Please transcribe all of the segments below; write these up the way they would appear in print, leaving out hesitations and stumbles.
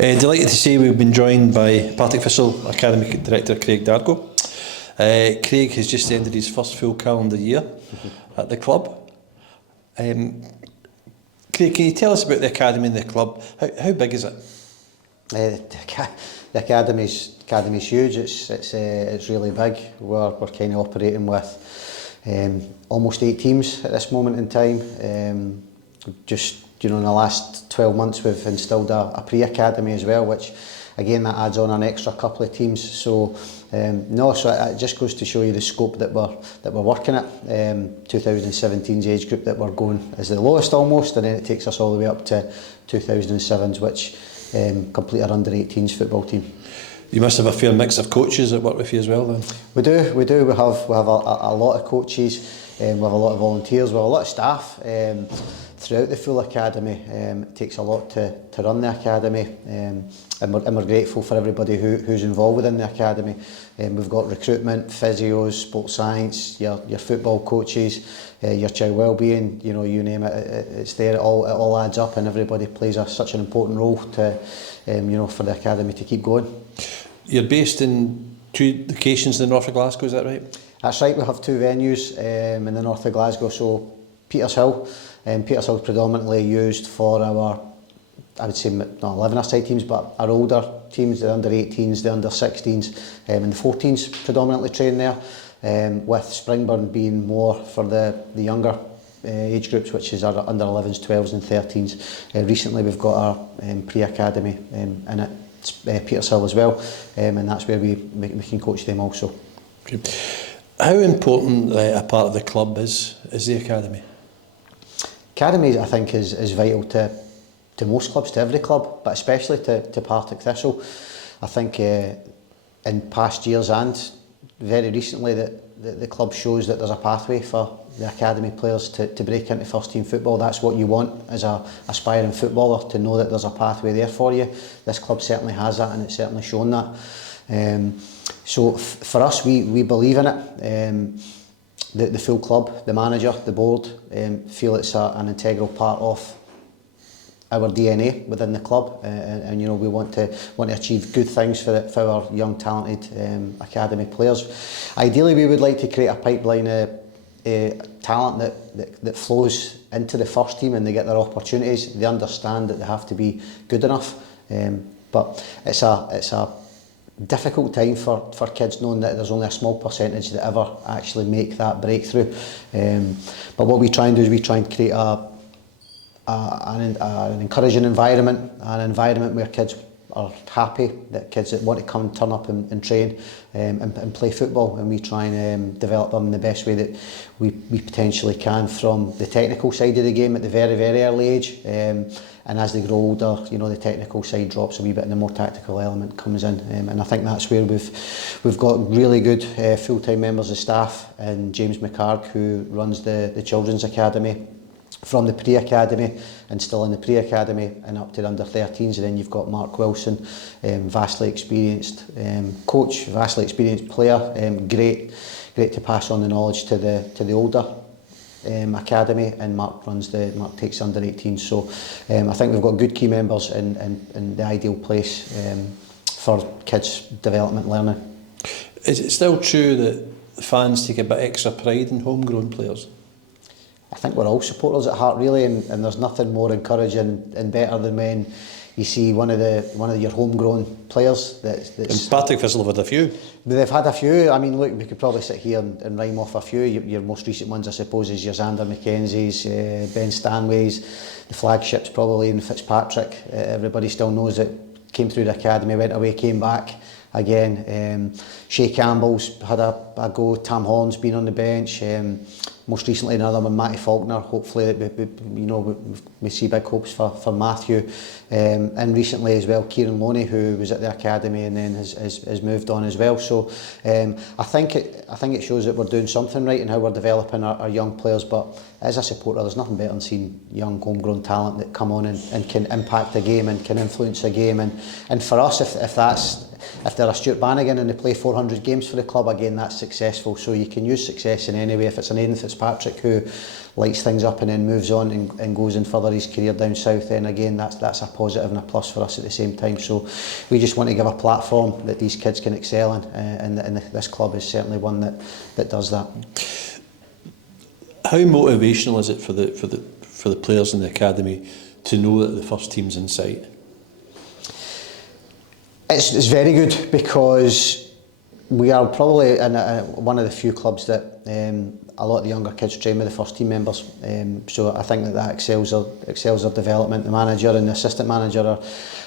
Delighted to say we've been joined by Partick Thistle Academy Director Craig Dargo. Craig has just ended his first full calendar year at the club. Craig, can you tell us about the academy and the club? How big is it? The academy's huge. It's really big. We're kind of operating with almost 8 teams at this moment in time. Just in the last 12 months we've instilled a pre-academy as well, which again that adds on an extra couple of teams. So it just goes to show you the scope that we're working at. 2017's age group that we're going is the lowest almost, and then it takes us all the way up to 2007's, which complete our under-18s football team. You must have a fair mix of coaches that work with you as well then? We do. We have a lot of coaches, we have a lot of volunteers, we have a lot of staff throughout the full academy. It takes a lot to run the academy, and we're grateful for everybody who's involved within the academy. We've got recruitment, physios, sports science, your football coaches, your child wellbeing, you name it, it's there. It all adds up, and everybody plays such an important role to for the academy to keep going. You're based in 2 locations in the north of Glasgow, is that right? That's right, we have 2 venues in the north of Glasgow. So Peters Hill is predominantly used for our, I would say, not 11-a-side teams, but our older teams, the under-18s, the under-16s, and the 14s predominantly train there, with Springburn being more for the younger age groups, which is our under-11s, 12s and 13s. Recently we've got our pre-academy in it. Peters Hill as well, and that's where we can coach them also. Okay. How important a part of the club is the academy? Academy, I think, is vital to most clubs, to every club, but especially to Partick Thistle. I think in past years and very recently that the club shows that there's a pathway for the academy players to break into first team football. That's what you want as an aspiring footballer, to know that there's a pathway there for you. This club certainly has that, and it's certainly shown that. So for us, we believe in it. The full club, the manager, the board feel it's an integral part of our DNA within the club, and we want to achieve good things for our young talented academy players. Ideally, we would like to create a pipeline of talent that flows into the first team, and they get their opportunities. They understand that they have to be good enough, but it's a difficult time for kids, knowing that there's only a small percentage that ever actually make that breakthrough. But what we try and do is we try and create an encouraging environment, an environment where kids are happy, that kids that want to come turn up and train and play football, and we try and develop them in the best way that we potentially can, from the technical side of the game at the very, very early age, and as they grow older, the technical side drops a wee bit and the more tactical element comes in, and I think that's where we've got really good full-time members of staff, and James McCarg, who runs the Children's Academy, from the pre-academy and still in the pre-academy and up to the under-13s. And then you've got Mark Wilson, vastly experienced coach, vastly experienced player, great to pass on the knowledge to the older academy, and Mark takes under-18s. So I think we've got good key members in the ideal place for kids' development learning. Is it still true that fans take a bit extra pride in homegrown players? I think we're all supporters at heart, really, and there's nothing more encouraging and better than when you see one of your homegrown players that's Partick Thistle have had a few. They've had a few. I mean, look, we could probably sit here and rhyme off a few. Your most recent ones, I suppose, is your Xander McKenzie's, Ben Stanway's, the flagships probably in Fitzpatrick. Everybody still knows it. Came through the academy, went away, came back again. Shay Campbell's had a go. Tam Holland's been on the bench. Most recently another one, Matty Faulkner. Hopefully we see big hopes for Matthew, and recently as well Kieran Loney, who was at the academy and then has moved on as well. So I think it shows that we're doing something right in how we're developing our young players. But as a supporter, there's nothing better than seeing young homegrown talent that come on and can impact a game and can influence a game, and for us, if they're a Stuart Bannigan and they play 400 games for the club, again, that's successful. So you can use success in any way. If it's an Aidan Fitzpatrick Partick, who lights things up and then moves on and goes and further his career down south, then again that's a positive and a plus for us at the same time. So we just want to give a platform that these kids can excel in, and this club is certainly one that does that. How motivational is it for the players in the academy to know that the first team's in sight? It's very good, because we are probably one of the few clubs that a lot of the younger kids train with the first team members. So I think that excels their development. The manager and the assistant manager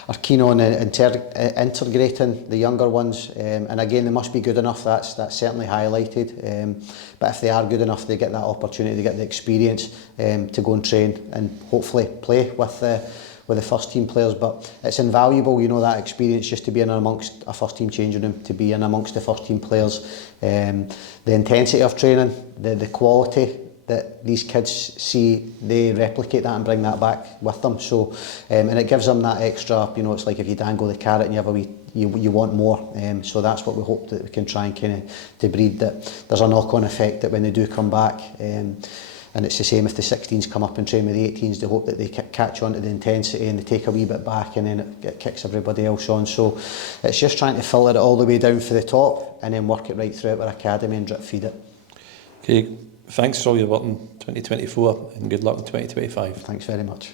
are keen on integrating the younger ones, and again, they must be good enough. That's certainly highlighted. But if they are good enough, they get that opportunity, they get the experience to go and train and hopefully play with the first team players. But it's invaluable, you know, that experience, just to be in amongst a first team changing room, to be in amongst the first team players. The intensity of training, the quality that these kids see, they replicate that and bring that back with them. So and it gives them that extra, you know, it's like if you dangle the carrot and you have a wee, you want more. So that's what we hope that we can try and kind of to breed, that there's a knock-on effect, that when they do come back, and it's the same if the 16s come up and train with the 18s, they hope that they catch on to the intensity and they take a wee bit back, and then it kicks everybody else on. So it's just trying to filter it all the way down for the top and then work it right throughout our academy and drip feed it. Okay, thanks for all your work in 2024 and good luck in 2025. Thanks very much.